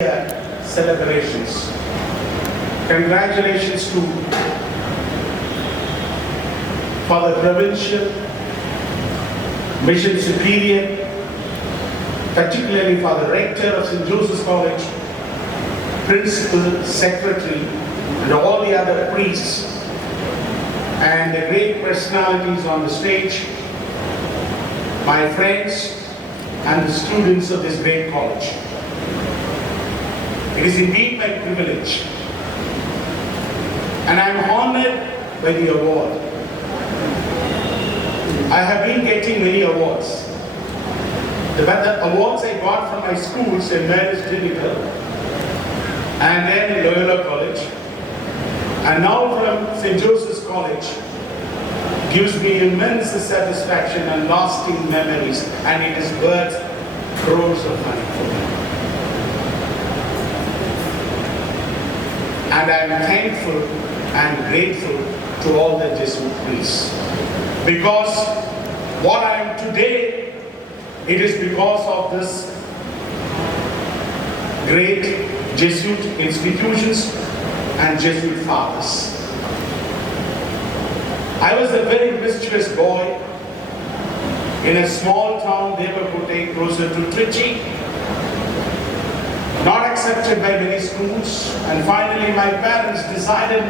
celebrations. Congratulations to Father Provincial, Mission Superior, particularly Father Rector of St. Joseph's College, Principal, Secretary, and all the other priests, and the great personalities on the stage, my friends, and the students of this great college. It is indeed my privilege, and I am honored by the award. I have been getting many awards. The awards I got from my school, St. Mary's Jubilee, and then Loyola College, and now from St. Joseph's College, gives me immense satisfaction and lasting memories, and it is worth crores of money for me. And I am thankful and grateful to all the Jesuit priests. Because what I am today, it is because of this great Jesuit institutions and Jesuit fathers. I was a very mischievous boy in a small town, Devakote, closer to Trichy, not accepted by many schools, and finally my parents decided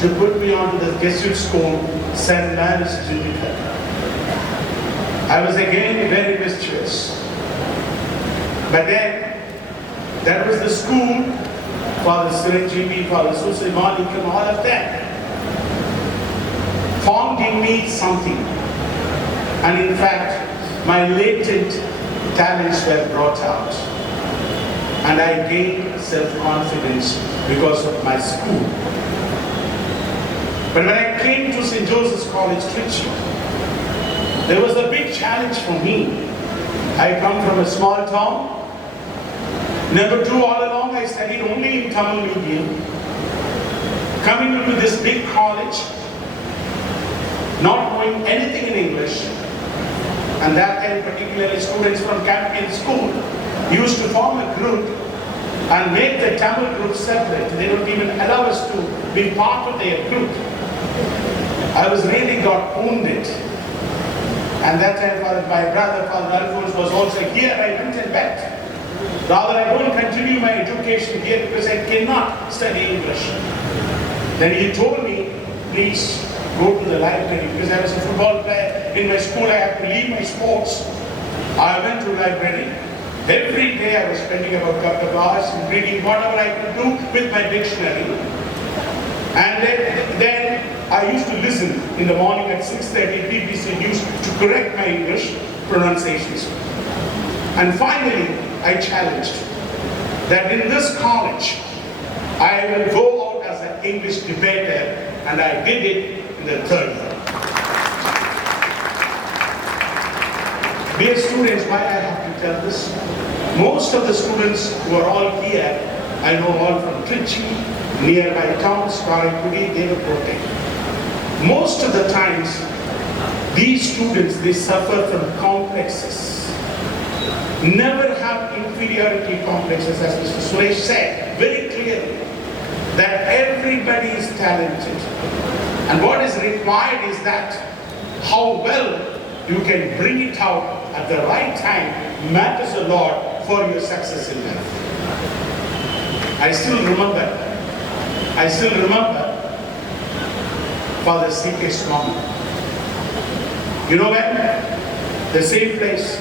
to put me onto the Jesuit school, St. Mary's Jubilee. I was again very mischievous. But then, that was the school, Father Trichy, Father Susie Malik, and all of them formed in me something. And in fact, my latent talents were brought out. And I gained self-confidence because of my school. But when I came to St. Joseph's College, Trichy, there was a big challenge for me. I come from a small town. Number two, all along I studied only in Tamil medium. Coming into this big college, not knowing anything in English, and that time particularly students from Campion School used to form a group and make the Tamil group separate. They don't even allow us to be part of their group. I was really got wounded. And that time my brother, Father Alphonse, was also here. I went and begged. Rather, I don't continue my education here because I cannot study English. Then he told me, please go to the library, because I was a football player. In my school, I had to leave my sports. I went to the library. Every day I was spending about a couple of hours reading whatever I could do with my dictionary. And then I used to listen in the morning at 6:30 BBC News to correct my English pronunciations. And finally, I challenged that in this college, I will go out as an English debater, and I did it in the third year. Dear students, why I have to tell this? Most of the students who are all here, I know all from Trichy, nearby towns, Karikudi, Devakote. Most of the times, these students, they suffer from complexes. Never have inferiority complexes, as Mr. Suresh said very clearly, that everybody is talented. And what is required is that how well you can bring it out at the right time matters a lot for your success in life. I still remember Father C.K. Swami. You know when? The same place.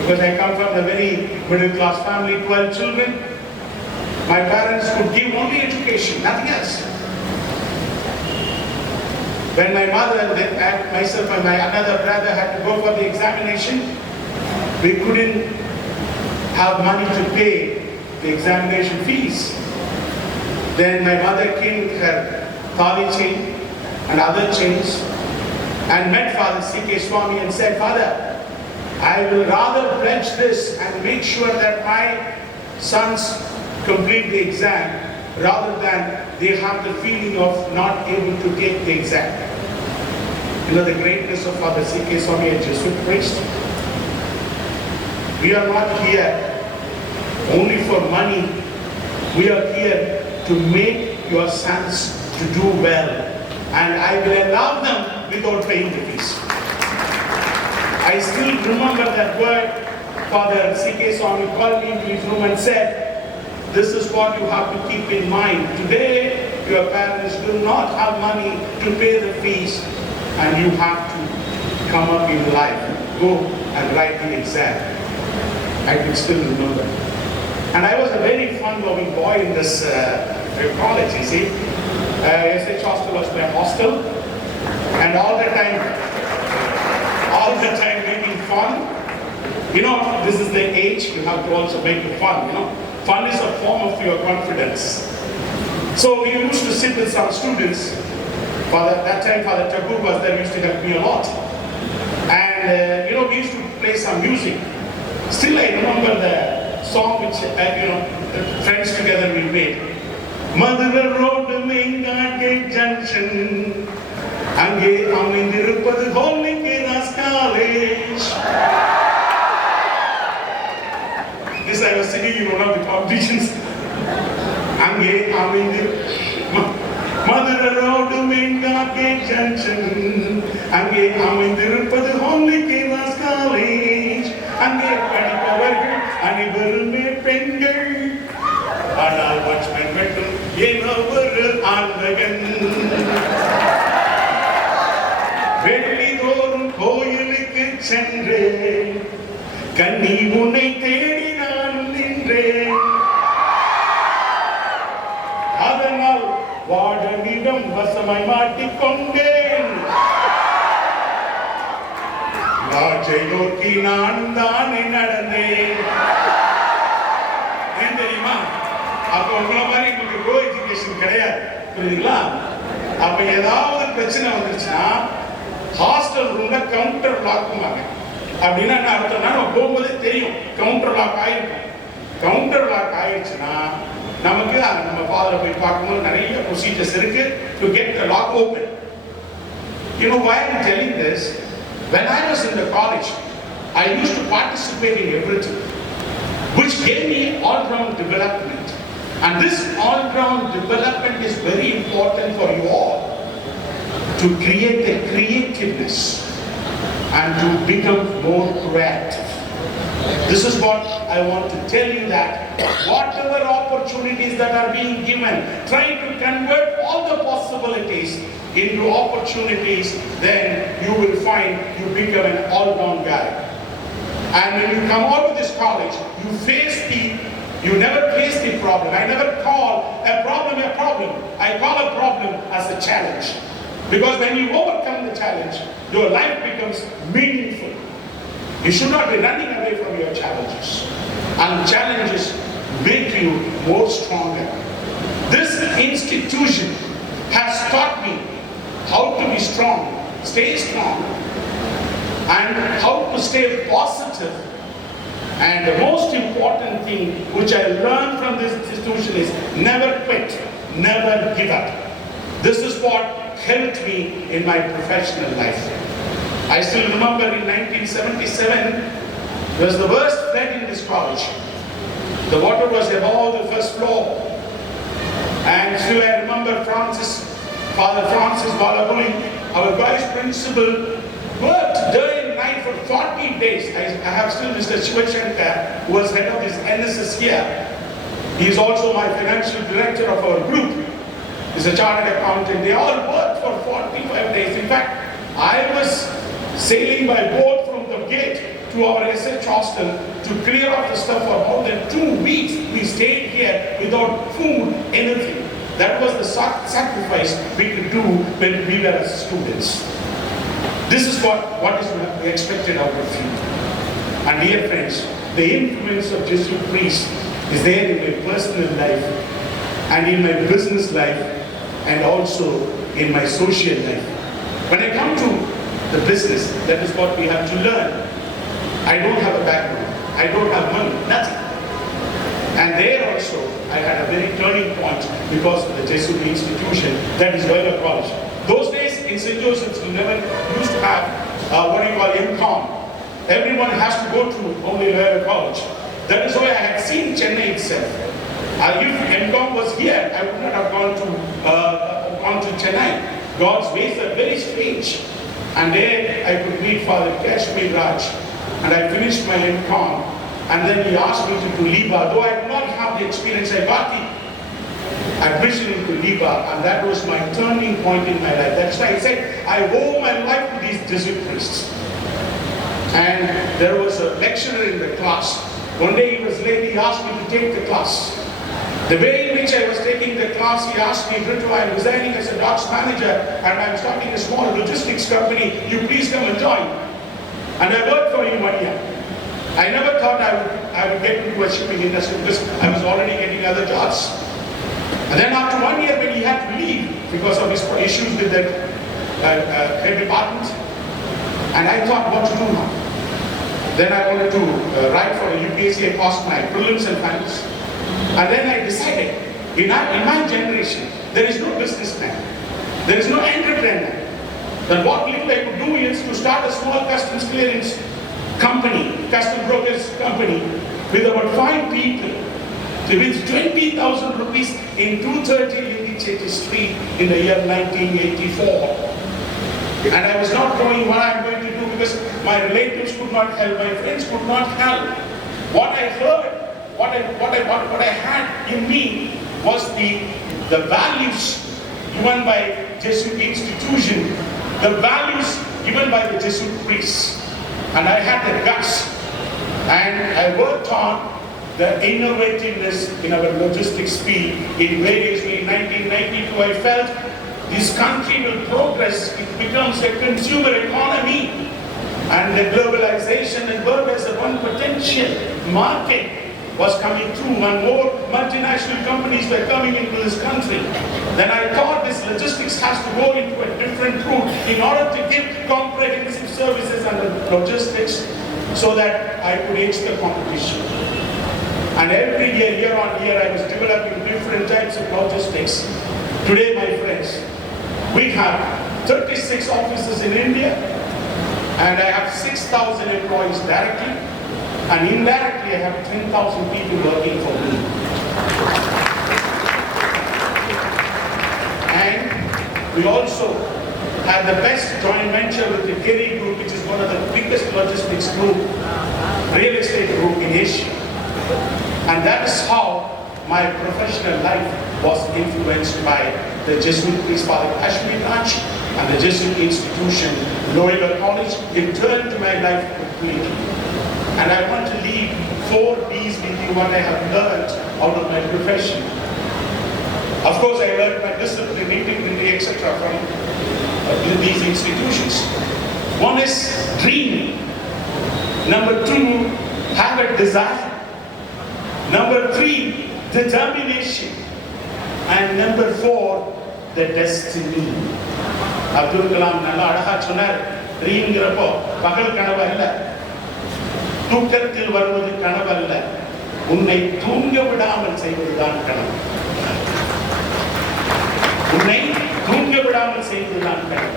Because I come from a very middle class family, 12 children. My parents could give only education, nothing else. When my mother, and myself and my another brother had to go for the examination, we couldn't have money to pay the examination fees. Then my mother came with her thali chain and other chains and met Father C.K. Swami and said, Father, I will rather pledge this and make sure that my sons complete the exam rather than they have the feeling of not able to take the exam. You know the greatness of Father C.K. Swami, a Jesuit priest? We are not here only for money. We are here to make your sons to do well, and I will allow them without paying the fees. I still remember that word. Father C.K. Swami called me into his room and said, this is what you have to keep in mind. Today, your parents do not have money to pay the fees, and you have to come up in life. Go and write the exam. I can still remember. And I was a very fun-loving boy in this college, you see. SH hostel was my hostel, and all the time making fun. You know, this is the age you have to also make it fun, you know. Fun is a form of your confidence. So we used to sit with some students. That time Father Tagore was there, used to help me a lot. And, you know, we used to play some music. Still I remember the song which, the friends together we made. Madura Road, Main Gate Junction. Ange Amindirupadu Holy Kiras College. This I was singing in one of the competitions. Ange Madura Road, Main Gate Junction. Ange Amindirupadu Holy Kiras College. Ange Padikavargal Anivarume Pengal. Adal Watchman Vettum Yenavaru Andagan. Vettithorum Koyilukku Sendren Kanni Unai Thedi Naan Nindren. Adanal Vadanidam Vasamai Maattikkonden. Lajai Nokki Naan Thane Nadandhen. ஏன் தெரியுமா? அப்போ உங்களை மாதிரி உங்களுக்கு co education கிடையாது, புரியுதுங்களா? அப்ப ஏதாவது பிரச்சனை வந்துருச்சுன்னா ஹாஸ்டல் ரூம்ல கவுண்டர் லாக்குமாங்க. அப்படின்னா என்ன அர்த்தம்னா, நம்ம போகும்போதே தெரியும் கவுண்டர் லாக் ஆயிருக்கும். கவுண்டர் லாக் ஆயிடுச்சுன்னா நமக்கு நம்ம ஃபாதரை போய் பார்க்கும்போது நிறைய ப்ரொசீஜர்ஸ் இருக்கு to get the lock open. You know why I'm telling this? When I was in the college, I used to participate in everything, which gave me all-round development. And this all-round development is very important for you all to create a creativeness and to become more proactive. This is what I want to tell you, that whatever opportunities that are being given, try to convert all the possibilities into opportunities, then you will find you become an all-round guy. And when you come out of this college, you never face the problem. I never call a problem a problem. I call a problem as a challenge. Because when you overcome the challenge, your life becomes meaningful. You should not be running away from your challenges. And challenges make you more stronger. This institution has taught me how to be strong, stay strong, and how to stay positive. And the most important thing which I learned from this institution is never quit, never give up. This is what helped me in my professional life. I still remember in 1977, there was the worst flood in this college. The water was above the first floor. And so I remember Father Francis Balabuli, our vice principal, worked day and night for 40 days. I have still Mr. Shivashankar, who was head of his NSS here. He is also my financial director of our group. He's a chartered accountant. They all worked for 45 days. In fact, I was sailing by boat from the gate to our SH hostel to clear up the stuff for more than 2 weeks. We stayed here without food, anything. That was the sacrifice we could do when we were students. This is what is expected out of you. And dear friends, the influence of Jesuit priests is there in my personal life and in my business life and also in my social life. When I come to the business, that is what we have to learn. I don't have a background. I don't have money, nothing. And there also, I had a very turning point because of the Jesuit institution, that is Loyola College. Those days in St. Joseph's, we never used to have MCOM. Everyone has to go to only Loyola College. That is why I had seen Chennai itself. If MCOM was here, I would not have gone to Chennai. God's ways are very strange. And there I could meet Father Kashmir Raj. And I finished my MCOM. And then he asked me to do Liba. Though I did not have the experience, I got the admission into Liba. And that was my turning point in my life. That's why I said, I owe my life to these Jesuit priests. And there was a lecturer in the class. One day he was late, he asked me to take the class. The way in which I was taking the class, he asked me, Britto, I am resigning as a docks manager and I am starting a small logistics company. You please come and join. And I worked for him 1 year. I never thought I would get into a shipping industry because I was already getting other jobs. And then after 1 year when he had to leave because of his issues with the head department, and I thought what to do now. Then I wanted to write for a UPSC, I passed my prelims and finals. And then I decided, in my generation, there is no businessman, there is no entrepreneur. That what little I could do is to start a small customs clearance company, custom brokers company, with about 5 people, with 20,000 rupees in 230 Trichy Street in the year 1984. And I was not knowing what I'm going to do because my relatives could not help, my friends could not help. What I heard, what I had in me was the values given by Jesuit institution, the values given by the Jesuit priests. And I had the guts. And I worked on the innovativeness in our logistics field in various ways. In 1992, I felt this country will progress, it becomes a consumer economy. And the globalization and world as a one potential market was coming through, and more multinational companies were coming into this country. Then I thought this logistics has to go into a different route in order to give comprehensive services and logistics so that I could edge the competition. And every year on year, I was developing different types of logistics. Today, my friends, we have 36 offices in India, and I have 6,000 employees directly, and indirectly I have 10,000 people working for me. And we also have the best joint venture with the Kerry group, which is one of the biggest logistics group, real estate group in Asia. And that is how my professional life was influenced by the Jesuit priest Father Kashmir Raj and the Jesuit institution, Loyola College. It turned my life completely. And I want to leave 4 Ds with you, what I have learned out of my profession. Of course, I learned my discipline, integrity, etc. from these institutions. One is dream. Number 2, have a desire. Number 3, determination. And number 4, the destiny. Abdul Kalam nalla alaga sonar, dream girappo pagal kanava illa, தூக்கத்தில் வருவது கனவல்ல, உன்னை தூங்க விடாமல் செய்வதுதான் கனவு. உன்னை தூங்க விடாமல் செய்வதுதான் கனவு.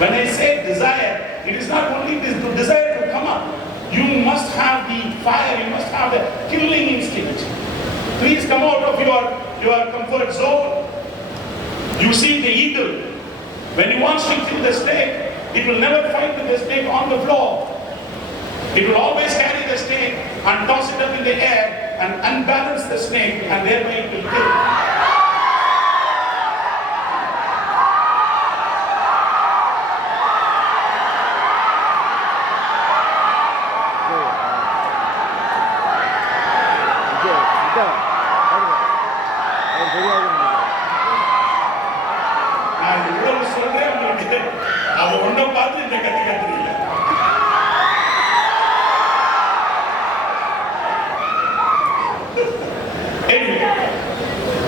When I say desire, it is not only this desire to come up. You must have the fire, you must have the killing instinct. Please come out of your comfort zone. You see the eagle. When he wants to kill the snake, it will never fight with the snake on the floor. It will always carry the snake and toss it up in the air and unbalance the snake, and thereby it will kill.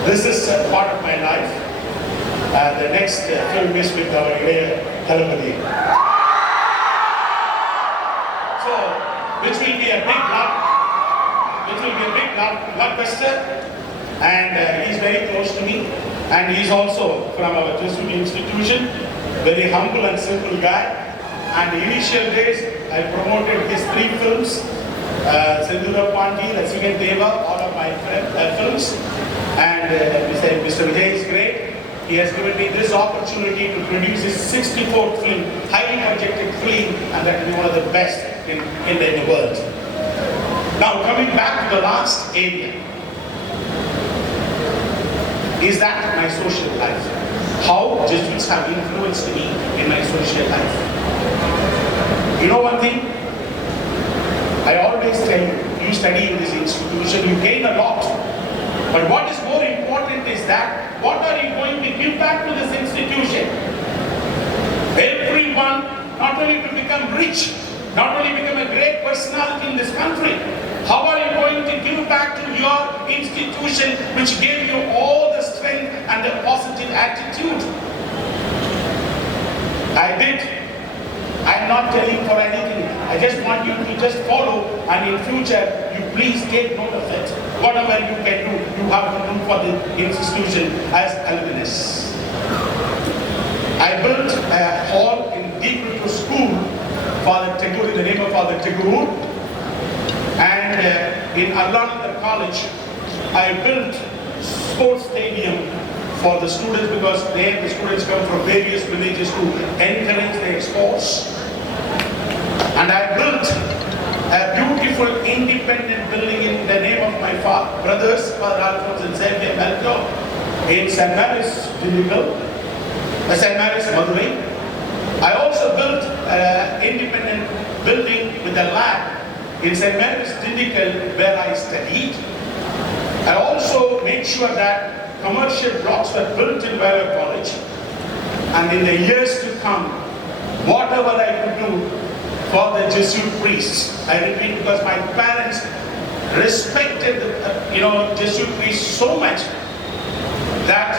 This is part of my life. The next film is with our Jubilee. So, which will be a big blockbuster, and he's very close to me, and he's also from our Jesuit institution, very humble and simple guy. And the initial days, I promoted his 3 films, Sindhura Pandi, Rasigan Deva, all of my films. And Mr. Vijay is great. He has given me this opportunity to produce his 64th film, highly projected film, and that will be one of the best in the world. Now, coming back to the last area, is that my social life? How Jesuits have influenced me in my social life. You know one thing? I always tell you, you study in this institution, you gain a lot. But what is more important is that, what are you going to give back to this institution? Everyone, not only to become rich, not only become a great personality in this country, how are you going to give back to your institution which gave you all the strength and the positive attitude? I did. I'm not telling for anything. I just want you to just follow, and in future, you please take note of it. Whatever you can do, you have to do for the institution as alumnus. I built a hall in Britto school, Father Tagore, in the name of Father Tagore. And in Arlananda College, I built sports stadium for the students, because there the students come from various villages to encourage their sports. And I built a beautiful independent building in the name of my brothers, Father Alphonse and Xavier Britto, in St. Mary's, Jubilee, St. Mary's, Madurai. I also built an independent building with a lab in St. Mary's, Jubilee, where I studied. I also made sure that commercial blocks were built in Valley College. And in the years to come, whatever I could do for the Jesuit priests, I repeat, because my parents respected the Jesuit priests so much that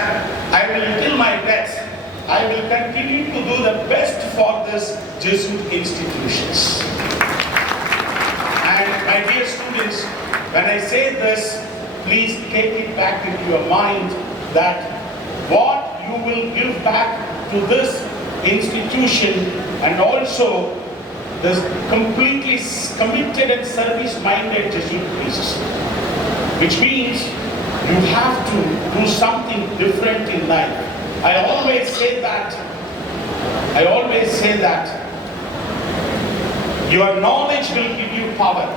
I will, till my death, I will continue to do the best for this Jesuit institutions. And my dear students, when I say this, please take it back into your mind that what you will give back to this institution, and also the completely committed and service-minded Jesuit priests, which means you have to do something different in life. I always say that your knowledge will give you power,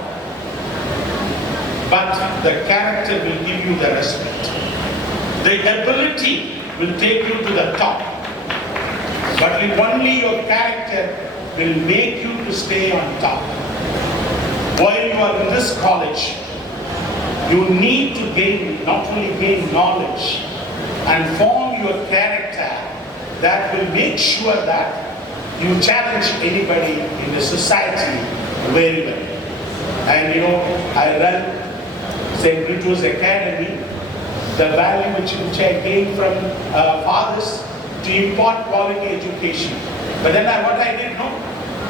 but the character will give you the respect. The ability will take you to the top, but only your character will make you to stay on top. While you are in this college, you need to not only gain knowledge and form your character that will make sure that you challenge anybody in the society very well. And I run St. Britto's Academy, the value which I gained from fathers to impart quality education. But then what I did,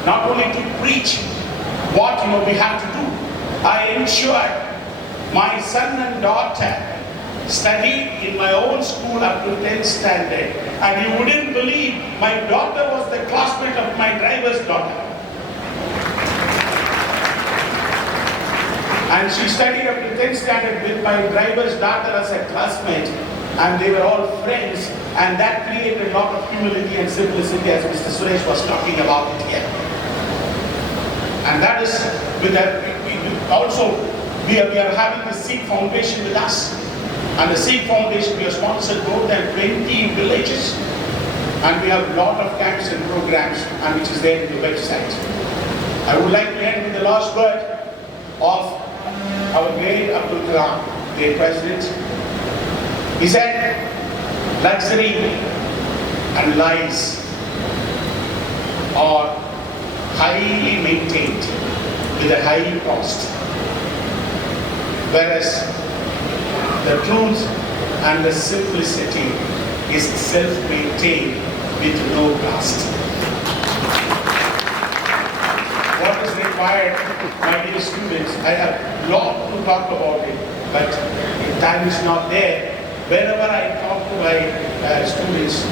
not only to preach what we have to do, I ensured my son and daughter studied in my own school up to 10th standard. And you wouldn't believe, my daughter was the classmate of my driver's daughter. And she studied up to 10th standard with my driver's daughter as a classmate. And they were all friends. And that created a lot of humility and simplicity, as Mr. Suresh was talking about it here. And that is with that. We are having the Sikh Foundation with us. And the Sikh Foundation, we have sponsored more than 20 villages. And we have a lot of camps and programs, and which is there in the website. I would like to end with the last word of our great Abdul Kalam, the president. He said, luxury and lies are highly maintained with a high cost, whereas the truth and the simplicity is self-maintained with no cost. What is required, my dear students, I have a lot to talk about it, but time is not there. Whenever I talk to my students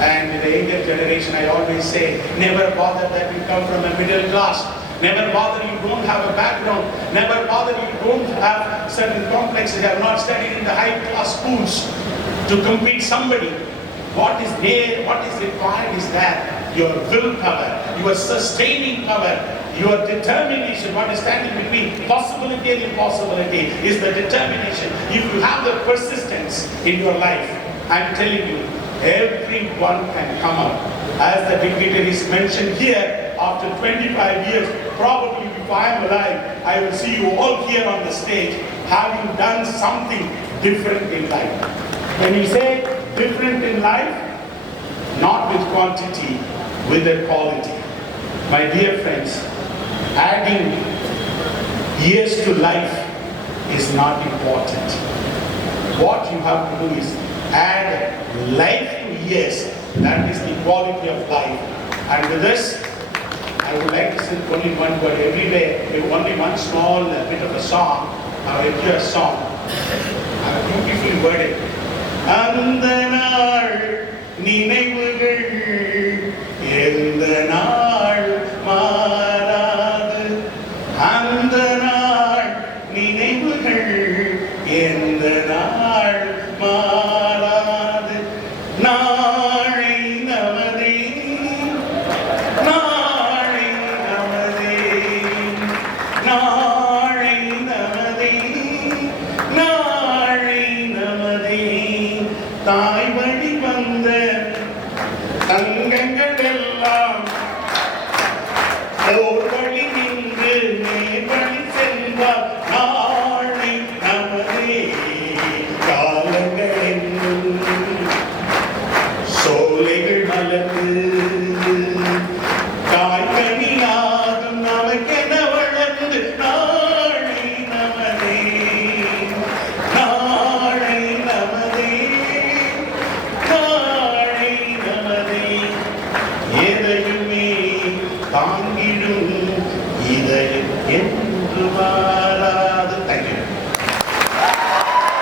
and the younger generation, I always say, never bother that you come from a middle class. Never bother you don't have a background. Never bother you don't have certain complexes. You have not studied in the high-class schools to compete somebody. What is there, what is required is that your willpower, your sustaining power, your determination. What is standing between possibility and impossibility is the determination. If you have the persistence in your life, I'm telling you, everyone can come up. As the dignitaries mentioned here, after 25 years, probably if I am alive, I will see you all here on the stage having done something different in life. When you say different in life, not with quantity, with the quality. My dear friends, adding years to life is not important. What you have to do is add life to years. That is the quality of life. And with this, I would like to sing only one word every day, only one small bit of a song. I will hear a song. Beautifully worded. அந்த நாள் நினைவுகள் எந்த நாள் மாறாது. அந்த நாள் நினைவுகள் எந்த நாள் மாறாது. நாளை நமதே, நாளை நமதே, நாளை நமதே, நாளை நமதே. தாய் வழி வந்த தங்கங்கள் எல்லாம் ஓர் வழி நின்று நேர்வழி சென்றார். நாளை நமதே, காலங்கள் என்னும் சோலைகள் மலர்ந்து காய்கனியாகும் நமக்கென வளர்ந்து. நாளை நமதே, நாளை நமதே, நாளை நமதே. எதையுமே தாங்கிடும் இதயம் என்று